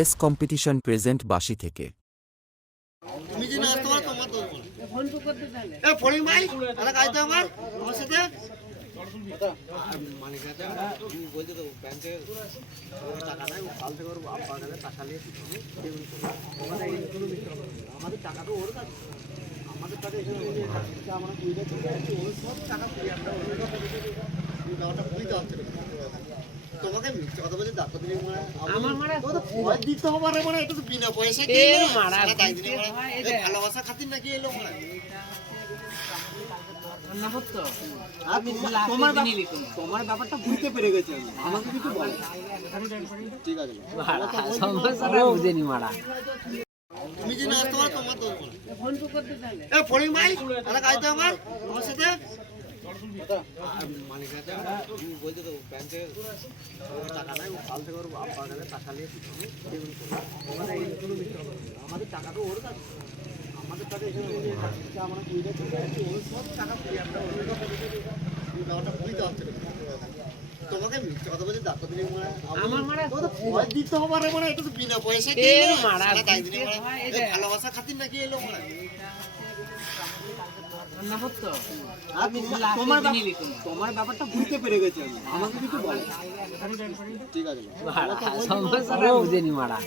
S competition present বাসি থেকে তুমি যদি আসতে পারো তোমার দোষ। এ ভাই তাহলে আমার সাথে মানে আমাদের টাকা তো ওর কাছে আমাদের টাকা টাকা আমরা ওর সব টাকা কুড়ি আমরা ওর। তুমি ব্যাপারটা বুঝতে পারছ না। তোমাকে মিথ্যা কথা বলছে ডাক্তার দিলে আমার ভয় দিতে হবে রে মানে এটা তো বিনা পয়সা কি মারা দাই দিলে ভালোবাসা খাতির নাকি এলো তোমার ব্যাপারটা বুঝতে পেরে গেছে আমি। আমাকে কিছু বলো। ঠিক আছে। বুঝেনি মারা। তুমি যদি না পারো তোমার দোষ বলো। এ ফড়িং ভাই তাহলে কাজ তো আমার আমার সাথে। আমাদের এই কোনো মিথ্যা কথা বলবে না। আমাদের টাকা তো ওর কাছে আমাদের টাকা এখানে আমরা কুড়িটা ওর সব টাকা কুড়ি আমরা ওর। বুঝতে পারছ না। তোমাকে মিথ্যা কথা বলছে ডাক্তার দিলে মানে আমার ভয় দিতে হবে রে এটা তো বিনা পয়সা মারা ভালোবাসা খাতির নাকি এলো আর তোমার তোমার ব্যাপারটা বুঝতে পেরে গেছে আমি। আমাকে কিছু বলো। ঠিক আছে। মারা।